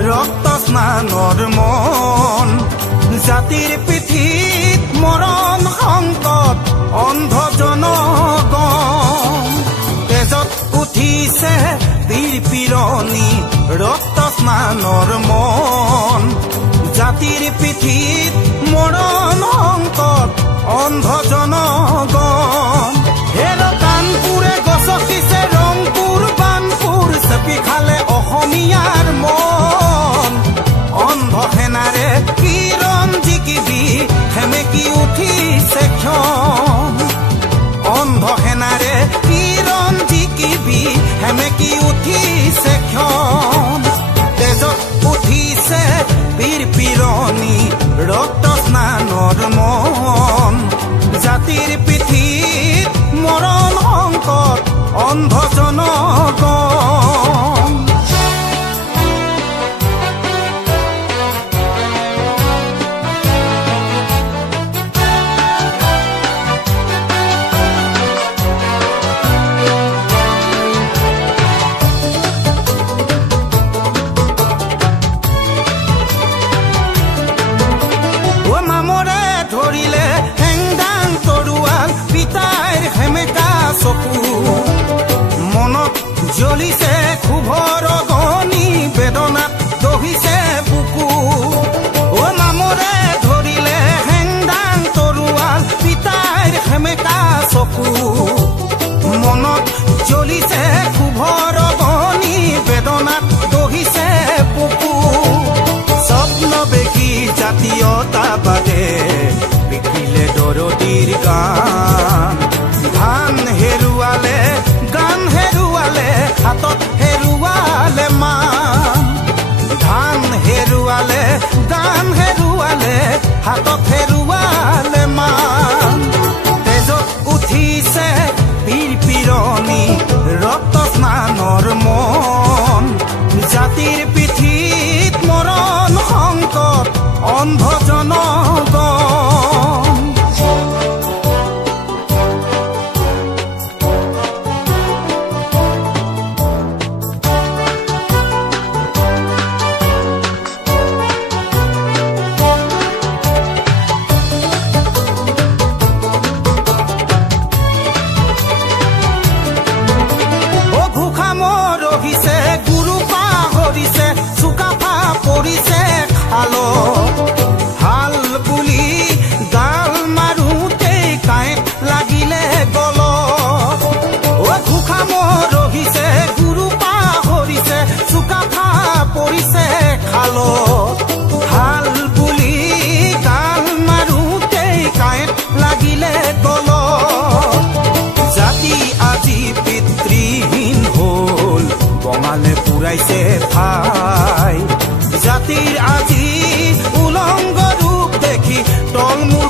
ৰক্ত স্নানৰ মন জাতিৰ পিঠিত মৰণ সংকট অন্ধ জনগণ তেজত উঠিছে বীৰ পিৰণি ৰক্ত স্নানৰ মন জাতিৰ পিঠিত মৰণ সংকট অন্ধ জনগণ হেৰ কানপুৰে গছকিছে ৰংপুৰ বানপুৰ চেপি খালে অসমীয়াৰ মন অন্ধ সেনাৰে কিৰণ জিকিবি সেমেকি উঠিছে ক্ষণ অন্ধ সেনাৰে কিৰণ জিকিবি সেমেকি উঠিছে ক্ষণ তেজত উঠিছে বীৰ পিৰণি ৰক্ত স্নানৰ মন জাতিৰ পিঠিত মৰণ সংকট অন্ধ জনগণ মনত জ্বলিছে ক্ষোভৰ অগ্নি বেদনাত দহিছে বুকু ও মামৰে ধৰিলে হেংদাং তৰোৱাল পিতাইৰ সেমেকা চকু মনত জ্বলিছে ক্ষোভৰ অগ্নি বেদনাত দহিছে বুকু স্বপ্ন দেখি জাতীয়তাবাদে বিকিলে দৰদীৰ গান ধান হেৰুৱালে গান হেৰুৱালে হাতত হেৰুৱালে মান ধান হেৰুৱালে গান হেৰুৱালে হাতত হেৰুৱালে মান তেজত উঠিছে বীৰ পিৰণি ৰক্ত স্নানৰ মন জাতিৰ পিঠিত মৰণ সংকট অন্ধ জনগণ হাল বুলি গাল মাৰোতে কাঁইট লাগিলে গল ঘোষা মৰহিছে গুৰু পাহৰিছে চুকাফা পৰিছে খাল হাল বুলি গাল মাৰোতে কাঁইট লাগিলে গল জাতি আজি পিতৃহীন হল বঙালে পুৰাইছে ভাই জাতিৰ আজি উলংগ ৰূপ দেখি তলমূল